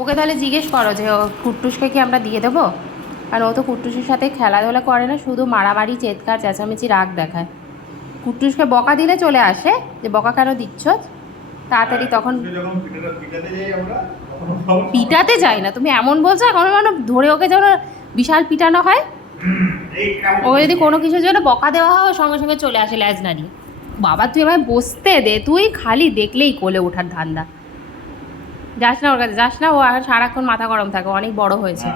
ওকে তাহলে জিজ্ঞেস করো যে ও কুট্টুসকে কি আমরা দিয়ে দেবো, কারণ ও তো কুট্টুসের সাথে খেলাধুলা করে না, শুধু মারামারি চেৎকার চেঁচামেচি রাগ দেখায়। কুট্টুসকে বকা দিলে চলে আসে যে বকা কেন দিচ্ছ, তাড়াতাড়ি তখন পিটাতে যাই না। তুমি এমন বলছো এখন মানে ধরে ওকে যেন বিশাল পিটানো হয়। ওকে যদি কোনো কিছুর জন্য বকা দেওয়া হয় সঙ্গে সঙ্গে চলে আসে ল্যাজ নাড়িয়ে। বাবা তুই আমায় বসতে দে, তুই খালি দেখলেই কোলে ওঠার ধান্দা। যাস না ওর কাছে, যাস না, ও আর সারাক্ষণ মাথা গরম থাকে, অনেক বড় হয়েছে।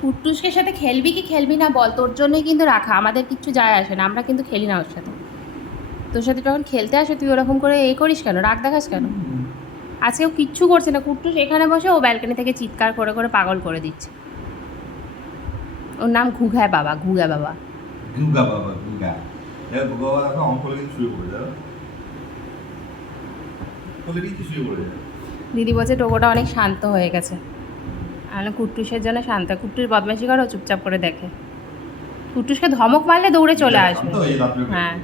কুট্টুসের সাথে খেলবি কি খেলবি না বল, তোর জন্যই কিন্তু রাখা, আমাদের কিচ্ছু যায় আসে না, আমরা কিন্তু খেলি না ওর সাথে। তোর সাথে যখন খেলতে আসে তুই ওরকম করে এই করিস কেন, রাগ দেখাস কেন? আজকেও কিচ্ছু করছে না কুট্টুস, এখানে বসে ও ব্যালকনি থেকে চিৎকার করে করে পাগল করে দিচ্ছে। ওর নাম ঘুঘা বাবা, ঘুঘা বাবা। ঘুঘা বাবা, ঘুঘা। দেখো ঘুঘা বাবা এখন অঙ্কলে কিন্তু শুয়ে পড়ে যাও। শুয়ে পড়ে যাও। দিদি বলছে টোকোটা অনেক শান্ত হয়ে গেছে। আর কুট্টুসের জন্য শান্ত, কুট্টুস বদমাইশি করে ও চুপচাপ করে দেখে। কুট্টুসকে ধমক মারলে দৌড়ে চলে আসবে। হ্যাঁ,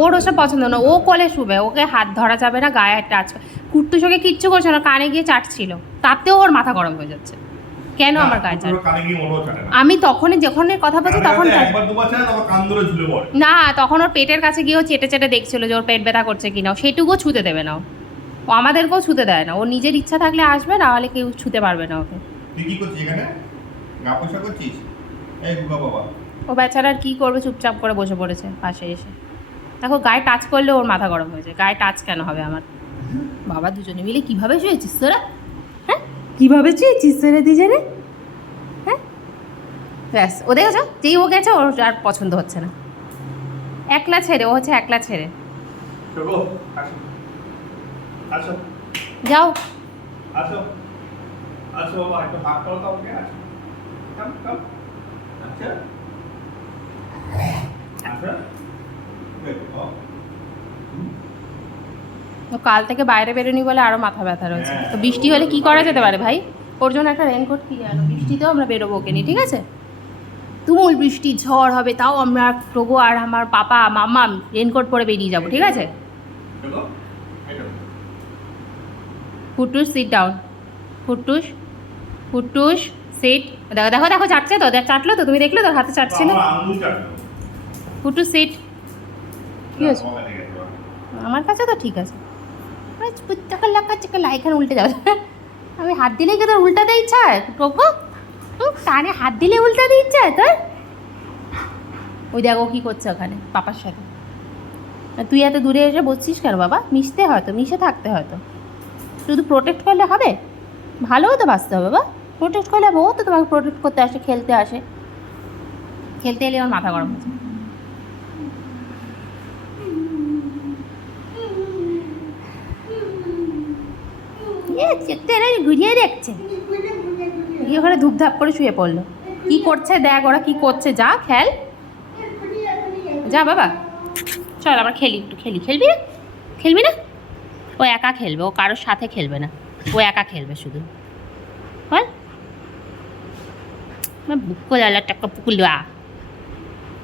ওর ওসব পছন্দ না, ও কোলে শুবে, ওকে হাত ধরা যাবে না, গায়ে টাচ। কুট্টুস ওকে কিচ্ছু করছে না, কানে গিয়ে চাটছিল, তাতেও ওর মাথা গরম হয়ে যাচ্ছে। কেন আমার গায়ে চাট? আমি তখনই যখন কথা বলছি তখন না, তখন ওর পেটের কাছে গিয়েও চেটে চেটে দেখছিল যে ওর পেট ব্যথা করছে কিনা, সেটুকুও ছুতে দেবে না ও, আমাদেরকেও ছুতে দেয় না। ও নিজের ইচ্ছা থাকলে আসবে, না হলে কেউ ছুতে পারবে না ওকে। তুই কি করছিস এখানে? গা পয়সা করছিস? এই ঘুঘা বাবা। ও বেচারা আর কি করবে, চুপচাপ করে বসে পড়েছে পাশে এসে। দেখো গায়ে টাচ করলে ওর মাথা গরম হয়ে যায়, গায়ে টাচ কেন হবে আমার? বাবা দুজনে মিলে কিভাবে শুয়েছিস তোরা? হ্যাঁ, কিভাবে শুয়েছিস তোরা দুজনে? হ্যাঁ, ব্যাস ও দেখেছো, যেই ও গেছে ওর আর পছন্দ হচ্ছে না। একলা ছেড়ে, ও হচ্ছে একলা ছেড়ে। যাও আসো আসো বাবা, একটু হাত করো তো ওকে। আসো কাম কাম। আচ্ছা আচ্ছা দেখো। তো কাল থেকে বাইরে বেরোনি বলে আরও মাথা ব্যথা রয়েছে। তো বৃষ্টি হলে কি করা যেতে পারে ভাই? ওর জন্য একটা রেনকোট কিনে আনো, বৃষ্টিতেও আমরা বেরোবো ওকে নিয়ে, ঠিক আছে? তুমুল বৃষ্টি ঝড় হবে, তাও আমরা টোগো আর আমার পাপা মাম্মা রেনকোট পরে বেরিয়ে যাবো, ঠিক আছে? কুট্টুস সিট ডাউন, কুট্টুস, কুট্টুস সিট। দেখো দেখো দেখো চাটছে তো, চাটলো তো, তুমি দেখলে তোর হাতে চাটছিল। কুট্টুস সিট। কি হয়েছে? আমার কাছে তো ঠিক আছে। এখানে উল্টে যাবে। আমি হাত দিলেই কি তোর উল্টাতে ইচ্ছা হয় টোকো? কানে হাত দিলে উল্টাতে ইচ্ছা হয় তোর? ওই দেখো কী করছে ওখানে পাপার সাথে। তুই এত দূরে এসে বসছিস কেন বাবা? মিশতে হয়তো, মিশে থাকতে হয়তো। শুধু প্রোটেক্ট করলে হবে? ভালোও তো বাঁচতে হবে বাবা, প্রোটেক্ট করলে হবে। ও তো তোমাকে প্রোটেক্ট করতে আসে, খেলতে আসে, খেলতে এলে আমার মাথা গরম হচ্ছে। ঘুরিয়ে দেখছে, ওখানে ধূপধাপ করে শুয়ে পড়লো। কি করছে দেখ, ওরা কি করছে, যা খেল, যা বাবা, চল আমরা খেলি, একটু খেলি। খেলবি না? খেলবি না? ও একা খেলবে, ও কারোর সাথে খেলবে না, ও একা খেলবে শুধু। বল বুক করে টাকা পুকুলা।